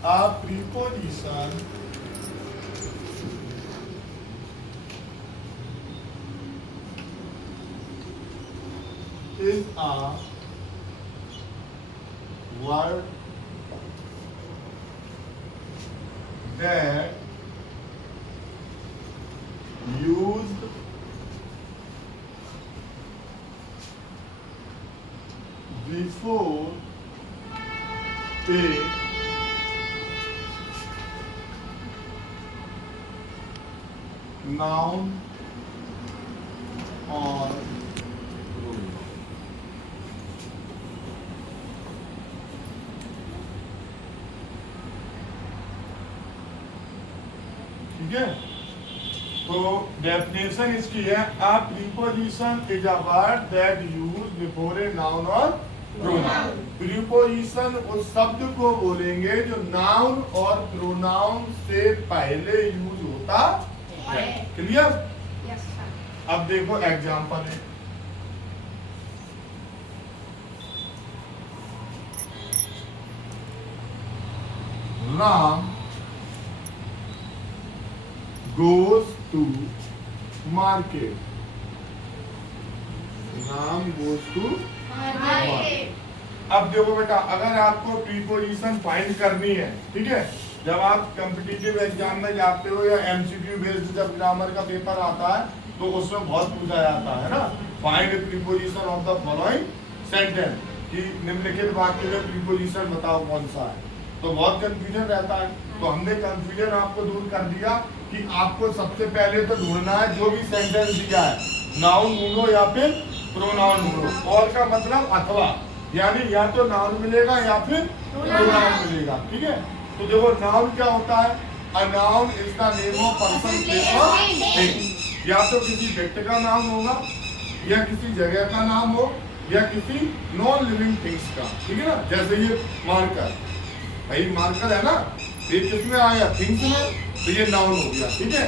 A preposition is a word that used before a noun or pronoun. ठीक है, तो definition इसकी है अ preposition is a word that use before a noun और pronoun. Preposition उस शब्द को बोलेंगे जो नाउन और प्रोनाउन से पहले यूज होता है। क्लियर? Yes sir. अब देखो एग्जांपल है, Ram goes to market. Ram goes to market. अब देखो बेटा, अगर आपको प्रीपोजिशन फाइंड करनी है, ठीक है, जब आप कॉम्पिटिटिव एग्जाम में जाते हो या एमसीक्यू बेस्ड जब ग्रामर का पेपर आता है तो उसमें बहुत पूछा जाता है ना, find preposition of the following sentence, कि निम्नलिखित वाक्य में प्रीपोजिशन बताओ कौन सा है, तो बहुत कंफ्यूजन रहता है। तो हमने कंफ्यूजन आपको दूर कर दिया कि आपको सबसे पहले तो ढूंढना है जो भी सेंटेंस दिया है, नाउन ढूंढो या फिर प्रोनाउन ढूंढो। और का मतलब अथवा, यानी या तो नाउन मिलेगा या फिर प्रोनाउन मिलेगा। ठीक है, तो देखो नाउन क्या होता है, a noun is the name of person, place और थिंग। या तो किसी व्यक्ति का नाम होगा, या किसी जगह का नाम हो, या किसी नॉन लिविंग थिंग्स का। ठीक है ना, जैसे ये मार्कर, भाई मार्कर है ना, ये किसमें आया, थिंग्स में, तो ये नाउन हो गया। ठीक है,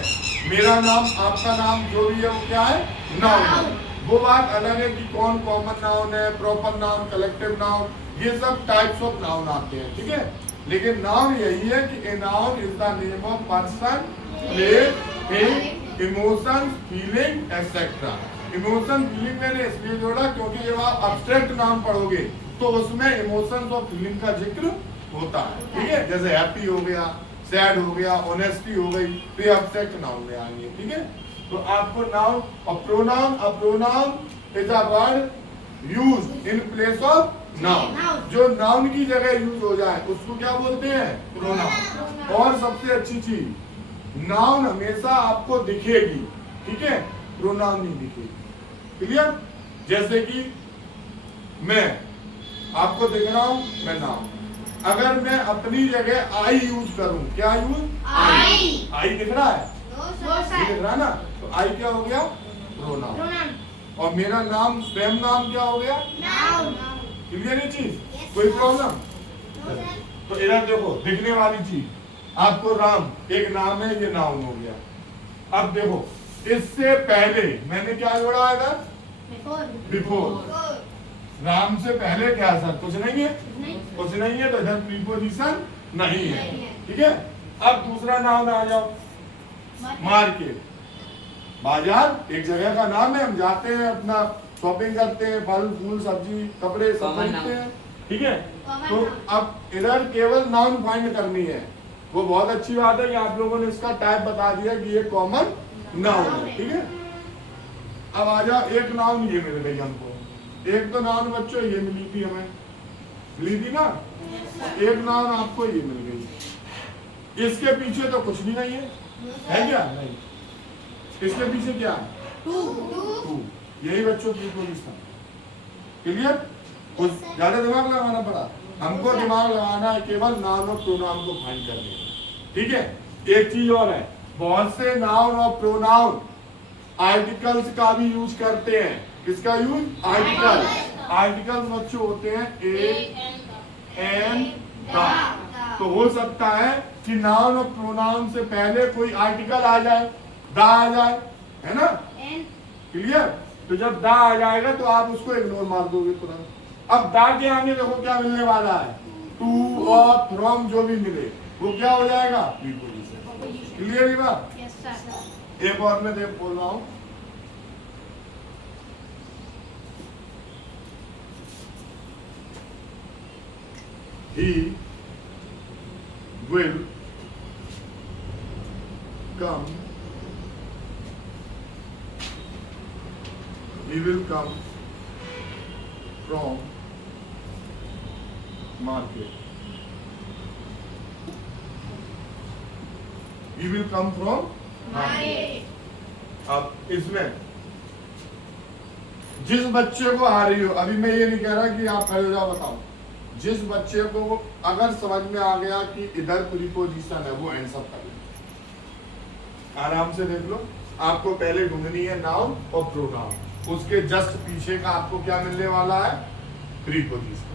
मेरा नाम, आपका नाम, जो भी है वो क्या है, नाउन। वो बात अलग है कि कौन कॉमन नाउन है, प्रॉपर नाउन, कलेक्टिव नाउन, ये सब टाइप्स ऑफ नाउन आते हैं। ठीक है, लेकिन नाउन यही है कि a noun is the name of person, place, thing, emotion, feeling etcetera. Emotion feeling मैंने इसलिए जोड़ा क्योंकि जब आप अब्स्ट्रैक्ट नाम पढ़ोगे तो उसमें इमोशंस और फीलिंग का जिक्र होता है। ठीक है, जैसे हैप्पी हो गया, सैड हो गया, ऑनेस्टी हो गई, तो ये अब्स्ट्रैक्ट नाउन में आएंगे। ठीक है, तो आपको नाउन और pronoun, a pronoun is a word used in place of noun, जो नाउन की जगह यूज हो जाए उसको क्या बोलते हैं, प्रोनाउन। और सबसे अच्छी चीज, नाउन हमेशा आपको दिखेगी, ठीक है, प्रोनाउन नहीं दिखेगी। क्लियर? जैसे कि मैं आपको दिख रहा हूं, मैं नाउन, अगर मैं अपनी जगह आई यूज करूं, क्या यूज, आई दिख रहा है, ये दिख रहा है ना, तो आई क्या हो गया, प्रोनाउन। और मेरा नाम, स्वयं नाम क्या हो गया, क्लियर ये चीज, कोई प्रॉब्लम? तो इधर देखो, दिखने वाली चीज, आपको राम एक नाम है, ये नाउन हो गया। अब देखो, इससे पहले मैंने क्या जोड़ा है इधर, बिफोर। राम से पहले क्या सर, कुछ नहीं है, कुछ नहीं है, तो इधर प्रीपोजिशन नहीं है। ठीक है, अब दूसरा नाम आ जाओ, मार्केट, बाजार एक जगह का नाम है, हम जाते हैं अपना शॉपिंग करते हैं, फल फूल सब्जी कपड़े सब खरीदते हैं। ठीक है, तो अब इधर केवल नाउन फाइंड करनी है, वो बहुत अच्छी बात है कि आप लोगों ने इसका टाइप बता दिया कि ये कॉमन नाउन है। ठीक है, अब आ जाओ, एक नाउन ये मिल गई हमको, एक तो नाउन बच्चों ये मिली थी, हमें मिली थी ना, एक नाउन आपको ये मिल गई। इसके पीछे तो कुछ भी नहीं है क्या, नहीं, इसके पीछे क्या है, टू, यही बच्चों की प्रीपोजिशन। क्लियर? कुछ ज्यादा दिमाग लगाना पड़ा, हमको दिमाग लगाना है केवल नाउन और प्रोनाउन को फाइंड करने में। ठीक है, एक चीज और है, बहुत से नाउन और प्रोनाउन आर्टिकल्स का भी यूज करते हैं। किसका यूज, आर्टिकल। आर्टिकल्स बच्चों होते हैं ए, एन, द। तो हो सकता है कि नाउन और प्रोनाउन से पहले कोई आर्टिकल आ जाए, द आ जाए, है ना, क्लियर? तो जब दा आ जाएगा तो आप उसको इग्नोर मार दोगे तुरंत। अब दा के आगे देखो क्या मिलने वाला है, टू और फ्रॉम जो भी मिले वो क्या हो जाएगा? प्रीपोजिशन। क्लियर है बात? Yes sir. एक और मैं देख बोल रहा हूं, he will come, he will come from market, he will come from market। अब इसमें जिस बच्चे को आ रही हो, अभी मैं ये नहीं कह रहा कि आप खड़े हो जाओ बताओ, जिस बच्चे को अगर समझ में आ गया कि इधर प्रीपोजिशन है वो आंसर कर ले, आराम से देख लो। आपको पहले ढूंढनी है नाउन और प्रोनाउन, उसके जस्ट पीछे का आपको क्या मिलने वाला है? प्रीपोजिशन।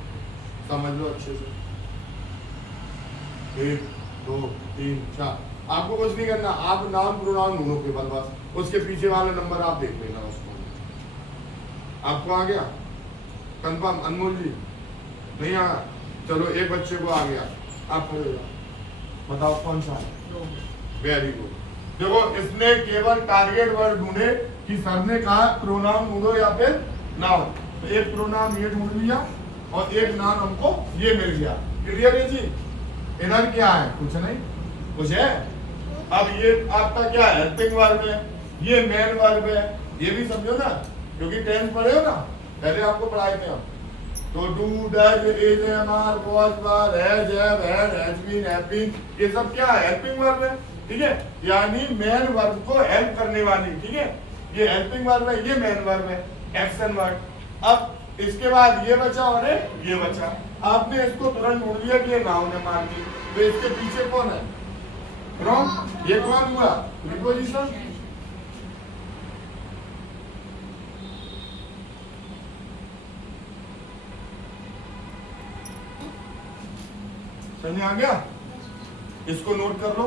समझ लो अच्छे से। 1 2 3 4, आपको कुछ नहीं करना, आप नाउन प्रोनाउन ढूंढो केवल बस, उसके पीछे वाला नंबर आप देख लेना उसको। आपको आ गया कंफर्म? अनमोल जी नहीं आया? चलो एक बच्चे को आ गया, आप खड़े हो जाओ, बताओ कौन सा है? Very good. देखो इसने केवल टारगेट वर्ड ढूंढे कि सर ने कहा प्रोनाउन ढूंढो या फिर नाउन, तो एक प्रोनाउन ये ढूंढ लिया और एक नाउन हमको ये मिल गया। क्लियर है जी? इधर क्या है? कुछ नहीं, कुछ है? अब ये आपका क्या है? हेल्पिंग वर्ब है, ये मेन वर्ब है, ये भी समझो ना, क्योंकि टेंस पढ़े हो ना, पहले आपको पढ़ाए थे हम। तो do, does, is, am, are, was, were, has, have, had, has been, have been, ये सब क्या है? हेल्पिंग वर्ब है। ठीक है, यानी मेन वर्ब को हेल्प करने वाली। ठीक है, ये हेल्पिंग वर्ब है, ये मेन वर्ब है, एक्शन वर्ब। अब इसके बाद ये बचा और ये बचा, आपने इसको तुरंत ढूंढ लिया कि ये नाउन है मान ली, तो इसके पीछे कौन है? फ्रॉम। ये कौन हुआ? प्रीपोजिशन। समझ आ गया? इसको नोट कर लो।